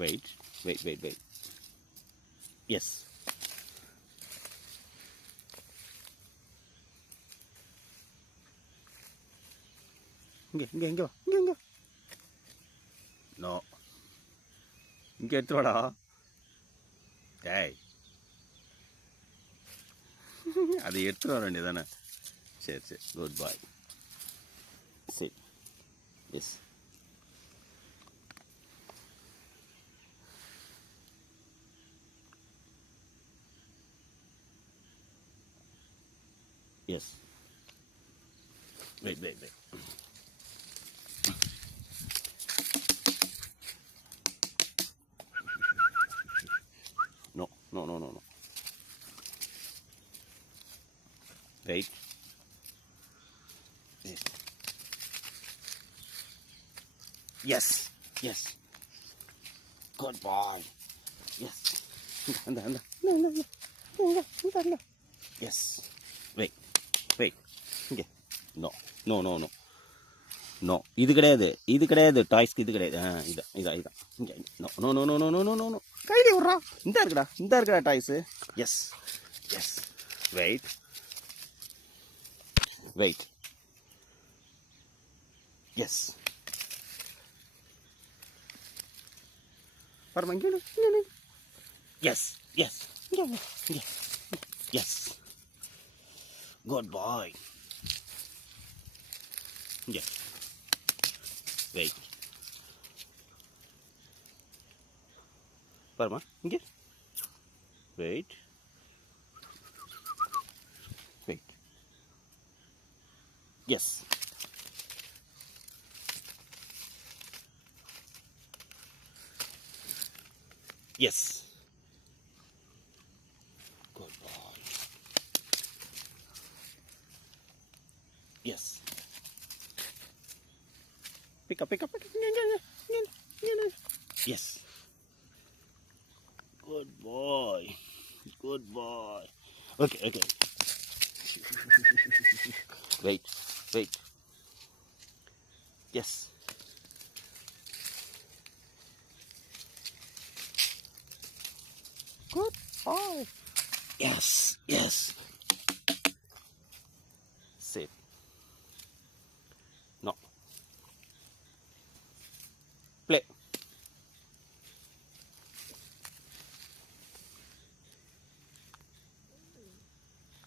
Wait, wait, wait, wait. Yes. இங்க வா, இங்க. நோ. இங்க எடுத்து வாடா. டேய். அதை எடுத்துட்டு வர வேண்டியதானே. சரி சரி, குட் பாய். சரி, yes. Yes. Wait wait wait. No, no, no, no, no. Wait. Yes, yes. Good boy. Yes. Anda. No. Yes. Wait, wait. Okay. No, no, no, no. No, இது கிடையாது டாய்ஸ்க்கு இது கிடையாது. இதான் no no no no no no no no. கையில விட்றா. இந்த இருக்குடா toys. Yes yes. Wait wait. Yes. பாருமா இங்கே. Yes yes. இங்கே. எஸ். Good boy. இங்கே. Wait. Parma, get. Wait. Yes. Yes. Good boy. Yes. Pick up. Yes. Good boy. Okay. Wait. Yes. Good boy. Yes.